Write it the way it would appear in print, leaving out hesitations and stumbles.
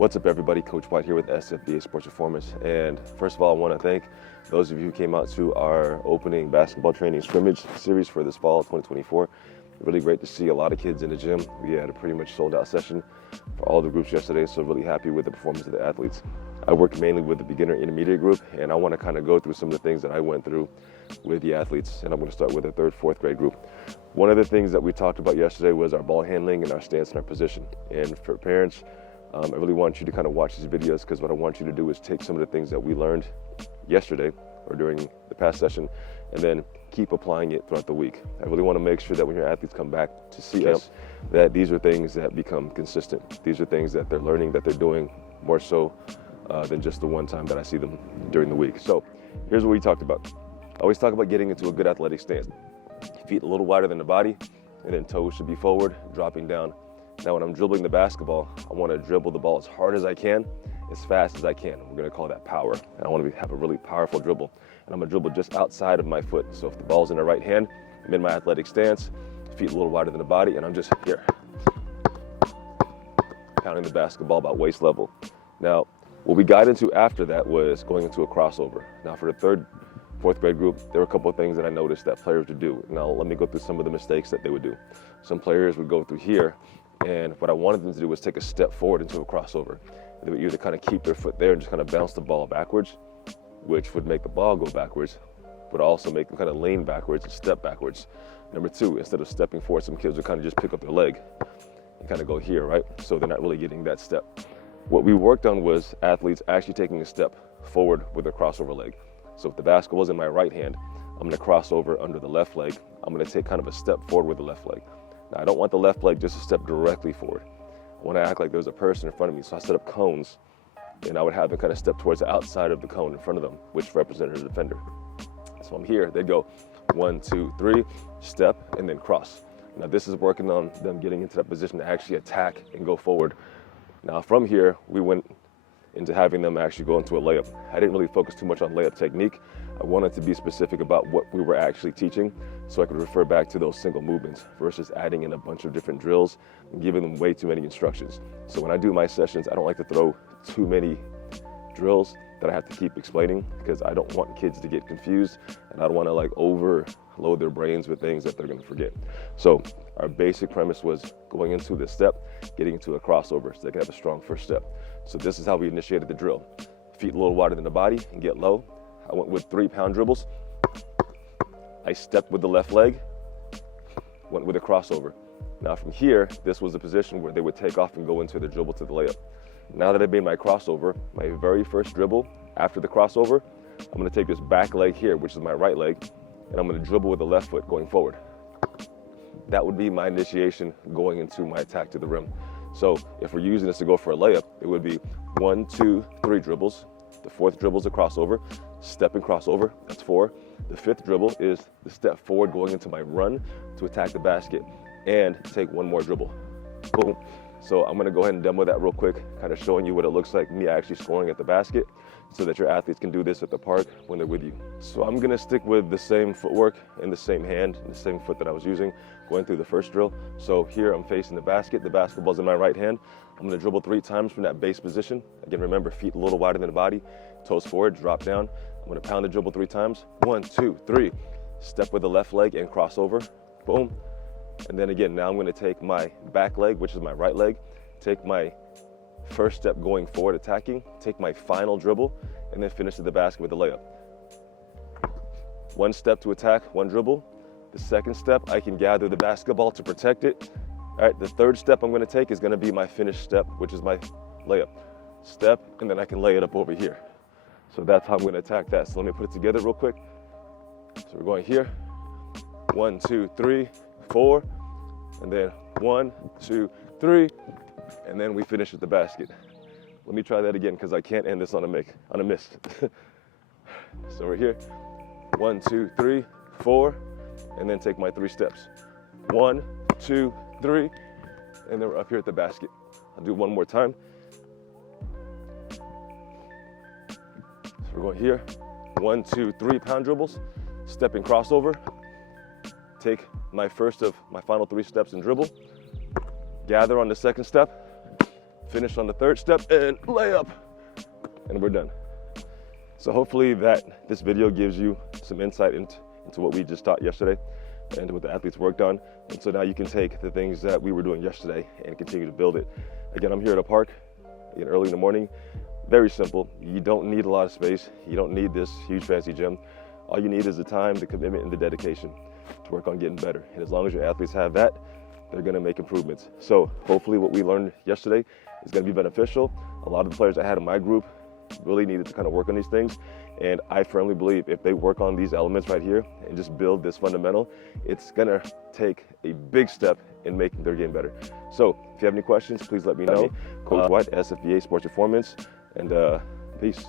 What's up, everybody? Coach White here with SFBA Sports Performance. And first of all, I want to thank those of you who came out to our opening basketball training scrimmage series for this fall 2024. Really great to see a lot of kids in the gym. We had a pretty much sold out session for all the groups yesterday, so really happy with the performance of the athletes. I work mainly with the beginner intermediate group, and I want to kind of go through some of the things that I went through with the athletes, and I'm going to start with the third, fourth grade group. One of the things that we talked about yesterday was our ball handling and our stance and our position. And for parents, I really want you to kind of watch these videos, because what I want you to do is take some of the things that we learned yesterday or during the past session and then keep applying it throughout the week. I really want to make sure that when your athletes come back to see us, that these are things that become consistent. These are things that they're learning, that they're doing more so than just the one time that I see them during the week. So here's what we talked about. I always talk about getting into a good athletic stance. Feet a little wider than the body, and then toes should be forward, dropping down. Now when I'm dribbling the basketball, I want to dribble the ball as hard as I can, as fast as I can. We're going to call that power. And I want to have a really powerful dribble. And I'm going to dribble just outside of my foot. So if the ball's in the right hand, I'm in my athletic stance, feet a little wider than the body, and I'm just here, pounding the basketball about waist level. Now, what we got into after that was going into a crossover. Now for the third, fourth grade group, there were a couple of things that I noticed that players would do. Now let me go through some of the mistakes that they would do. Some players would go through here, and what I wanted them to do was take a step forward into a crossover. They would either kind of keep their foot there and just kind of bounce the ball backwards, which would make the ball go backwards, but also make them kind of lean backwards and step backwards. Number two, instead of stepping forward, some kids would kind of just pick up their leg and kind of go here, right? So they're not really getting that step. What we worked on was athletes actually taking a step forward with their crossover leg. So if the basketball's in my right hand, I'm going to cross over under the left leg. I'm going to take kind of a step forward with the left leg. Now, I don't want the left leg just to step directly forward. I want to act like there's a person in front of me. So I set up cones, and I would have them kind of step towards the outside of the cone in front of them, which represented a defender. So I'm here, they'd go 1, 2, 3, step, and then cross. Now this is working on them getting into that position to actually attack and go forward. Now from here, we went into having them actually go into a layup. I didn't really focus too much on layup technique. I wanted to be specific about what we were actually teaching so I could refer back to those single movements versus adding in a bunch of different drills and giving them way too many instructions. So when I do my sessions, I don't like to throw too many drills that I have to keep explaining, because I don't want kids to get confused and I don't want to like overload their brains with things that they're going to forget. So our basic premise was going into this step, getting into a crossover so they can have a strong first step. So this is how we initiated the drill. Feet a little wider than the body and get low. I went with 3-pound dribbles. I stepped with the left leg, went with a crossover. Now from here, this was a position where they would take off and go into the dribble to the layup. Now that I've made my crossover, my very first dribble after the crossover, I'm going to take this back leg here, which is my right leg, and I'm going to dribble with the left foot going forward. That would be my initiation going into my attack to the rim. So if we're using this to go for a layup, it would be 1, 2, 3 dribbles. The fourth dribble is a crossover, step and crossover, that's 4. The fifth dribble is the step forward going into my run to attack the basket and take one more dribble. Boom. So I'm gonna go ahead and demo that real quick, kind of showing you what it looks like me actually scoring at the basket so that your athletes can do this at the park when they're with you. So I'm gonna stick with the same footwork and the same hand and the same foot that I was using going through the first drill. So here I'm facing the basket, the basketball's in my right hand. I'm gonna dribble 3 times from that base position. Again, remember, feet a little wider than the body, toes forward, drop down. I'm gonna pound the dribble 3 times. 1, 2, 3. Step with the left leg and cross over, boom. And then again, now I'm gonna take my back leg, which is my right leg, take my first step going forward attacking, take my final dribble, and then finish at the basket with a layup. 1 step to attack, 1 dribble. The second step, I can gather the basketball to protect it. All right, the third step I'm gonna take is gonna be my finish step, which is my layup. Step, and then I can lay it up over here. So that's how I'm gonna attack that. So let me put it together real quick. So we're going here, 1, 2, 3, 4, and then 1, 2, 3, and then we finish at the basket. Let me try that again, because I can't end this on a miss. So we're here, 1, 2, 3, 4, and then take my 3 steps. 1, 2, 3, and then we're up here at the basket. I'll do one more time. So we're going here, 1, 2, 3-pound dribbles, stepping crossover, take my final 3 steps and dribble, gather on the second step, finish on the third step and layup, and we're done. So hopefully that this video gives you some insight into what we just taught yesterday and what the athletes worked on. And so now you can take the things that we were doing yesterday and continue to build it. Again, I'm here at a park, early in the morning. Very simple. You don't need a lot of space. You don't need this huge fancy gym. All you need is the time, the commitment, and the dedication to work on getting better. And as long as your athletes have that, they're gonna make improvements. So hopefully what we learned yesterday is gonna be beneficial. A lot of the players I had in my group really needed to kind of work on these things. And I firmly believe if they work on these elements right here and just build this fundamental, it's gonna take a big step in making their game better. So if you have any questions, please let me know. Coach White, SFVA Sports Performance, and peace.